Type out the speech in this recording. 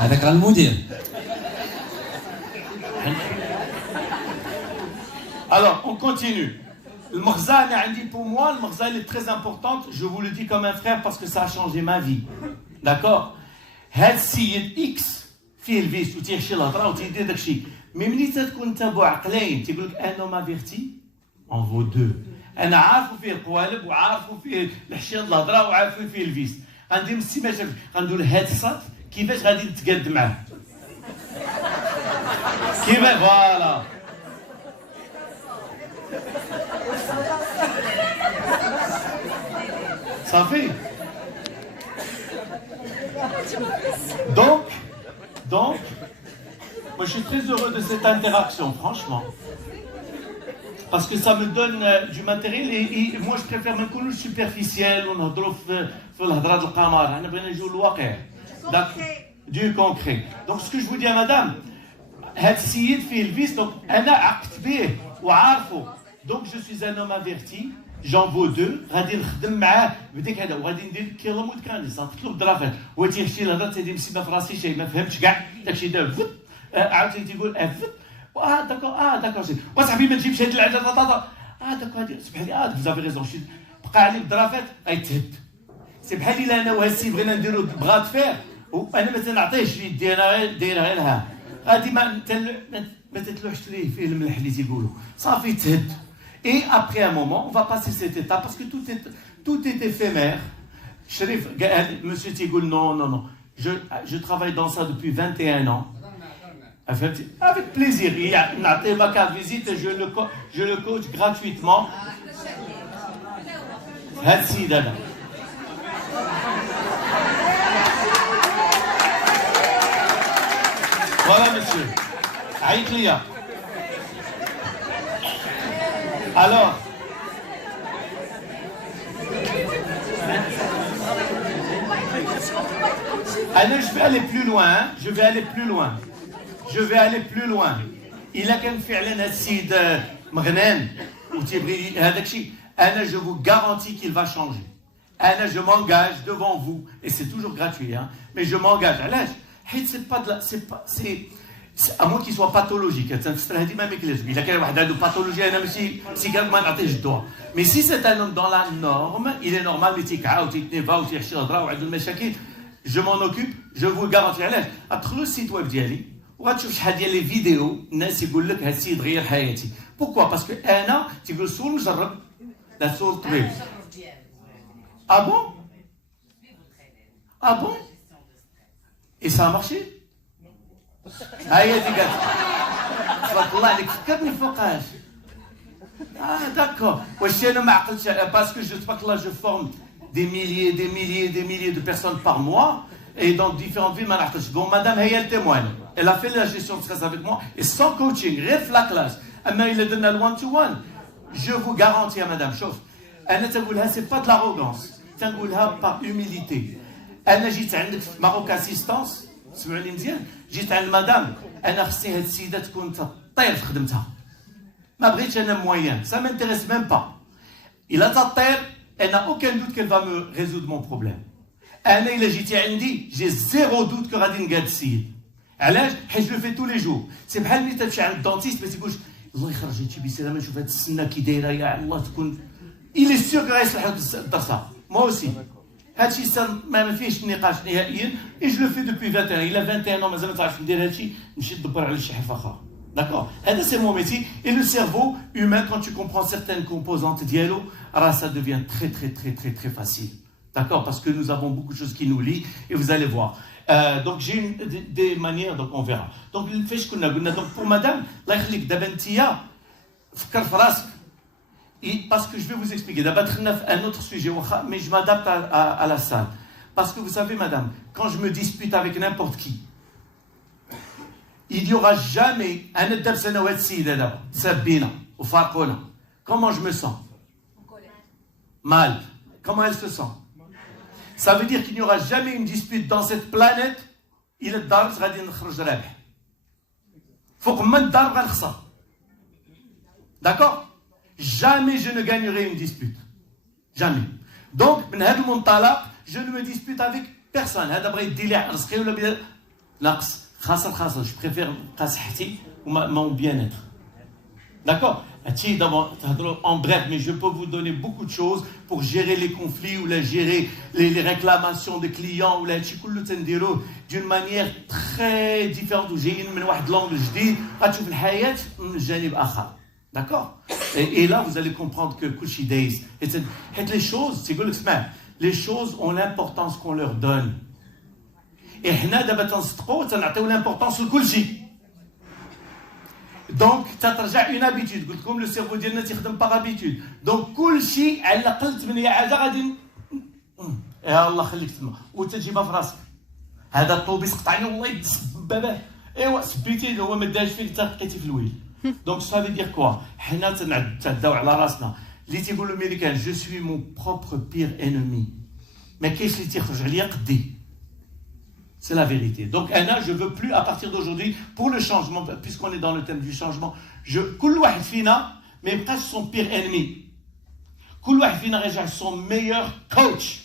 هذاك راه المدير. Alors, on continue. Le Makhza, pour moi, le Makhza, il est très importante. Je vous le dis comme un frère parce que ça a changé ma vie. D'accord? هاد السيد اكس فيه الفيس وتيحشي الهضره وتيدير داكشي. مي ملي تكون انت بوعقلين تيقول لك ان هوم افيرتي اون فو دو. انا عارفو فيه القوالب وعارفو فيه الحشيه الهضره وعارفو فيه الفيس. غندير من السيمات غندير هاد الصاد كيفاش غادي نتقاد معاه. كيفاش فوالا. صافي. Donc, moi je suis très heureux de cette interaction, franchement. Parce que ça me donne du matériel et moi je préfère ما نكونوش superficiel ونهضروا في الهضره القمر. انا بغينا نجيو للواقع. Du concret. Donc ce que je vous dis à madame, هاد السيد فيه الفيس دونك انا عقدت به وعارفه. Donc je suis un homme averti. J'en vaux deux, غادي نخدم معاه بديك هذا وغادي ندير كيلومتر كان صافط له الدرافات هو تيحشي الهضره تيدير مسيبه في راسي شي ما فهمتش كاع داكشي دار فت عاوتاني تيقول فت داكور وصاحبي ما تجيبش هاد العجله داكور سمح لي فوزافي ريزون بقى عليك الدرافات غيتهد سي بحال الا انا وهاد السيد بغينا نديرو بغات فير وانا ما تنعطيهش يدي انا دايرها غير لها غادي ما تتلوحش ليه فيه الملح اللي تيقولوا صافي تهد. Et après un moment, on va passer cette étape parce que tout est éphémère. Chérif, monsieur Tigoul, non. Je travaille dans ça depuis 21 ans. Avec plaisir. Il y a ma carte visite et je le coach gratuitement. Merci, Dada. Voilà, monsieur. Aïk Lia. Alors, allez, je vais aller plus loin. Il a كان فعلا السيد مغنان وتيبغي هذاك الشيء. أنا je vous garantis qu'il va changer. أنا je m'engage devant vous et c'est toujours gratuit hein. Mais je m'engage. علاش؟ حيت c'est à moins qu'il soit pathologique. Il a quelqu'un qui a une pathologie, mais si c'est un homme dans la norme, il est normal, je m'en occupe, je vous le garantis. Après le site web d'Yali, وغتشوف شحال ديال لي فيديو الناس يقول لك هاد السيد غير حياتي. Pourquoi? Parce que انا تيقول صور مجرب لا صور طبيب. Ah bon? Et ça a marché? هيا دي قالت تبارك الله عليك فكرني فوقاش داكور واش انا ما عقلتش باسكو جو تبارك الله جو فورم des milliers de personnes par mois et dans différentes villes ما نعقلش bon madame هي témoigne elle a fait la gestion de stress avec moi et sans coaching غير في لا كلاس اما الا درنا الوان تو وان je vous garantis à madame شوف انا تنقولها c'est pas de l'arrogance تنقولها par humilité انا جيت عندك في ماروك اسيستانس سمعوني مزيان جيت عند مدام انا خصني هاد السيده تكون تطير في خدمتها ما بغيتش انا موين ça m'intéresse même pas الا تطير elle n'a aucun doute qu'elle va me résoudre mon problème انا الا جيتي عندي j'ai zéro doute que غادي نقاد السيد علاش حيت je le fais tous les jours سي بحال ملي تمشي عند الدونتيست ما تيقولش الله يخرج هادشي بسلامه نشوف هاد السنه كي دايره يا الله تكون il est sûr que غيصلح الدرسه moi aussi هادشي ما فيهش نقاش نهائيا et je le fais depuis 21 il a 21 ans مازال ما تعرفش ندير هادشي نمشي ندبر على شي حرفه اخرى d'accord هذا c'est mon métier et le cerveau humain quand tu comprends certaines composantes ديالو راه ça devient très facile d'accord parce que nous avons beaucoup de choses qui nous lient et vous allez voir donc j'ai des manières donc on verra donc فاش كنا قلنا donc pour madame الله يخليك دابا انتيا فكر في راسك parce que je vais vous expliquer. D'abord, un autre sujet, mais je m'adapte à la salle. Parce que vous savez, madame, quand je me dispute avec n'importe qui, il n'y aura jamais un comment je me sens? Mal. Comment elle se sent? Ça veut dire qu'il n'y aura jamais une dispute dans cette planète. Il est d'arbre, غادي نخرج رابح. فوق من الدار غنخسر. D'accord? Jamais je ne gagnerai une dispute. Jamais. Donc, من هذا المنطلق, je ne me dispute avec personne. هذا بغى يدي لي على رزقي ولا Je préfère mon bien-être. D'accord? En bref, mais je peux vous donner beaucoup de choses pour gérer les conflits ou gérer les réclamations des clients ou d'une manière très différente. D'accord? Et là, vous allez comprendre que les choses ont l'importance qu'on leur donne. Et l'importance de tout. Donc, ترجع une habitude. Comme le cerveau ديالنا تخدم par habitude. Donc, كل شيء على الأقل 8 عادة غادي يا الله خليك تما وتجيبها في راسك. هذا الطوبيس قطعني والله يدس باباه. ايوا سبيتي هو ما داش فيك حتى لقيتي في الويل. Donc, ça veut dire quoi? حنا تنعداو على راسنا. اللي تيقول الامريكان je suis mon propre pire ennemi. Mais qu'est-ce اللي تيخرج عليا قدي؟ C'est la vérité. Donc, Anna, je ne veux plus, à partir d'aujourd'hui, pour le changement, puisqu'on est dans le thème du changement, كل واحد فينا ما يبقاش son pire ennemi. كل واحد فينا يرجع son meilleur coach.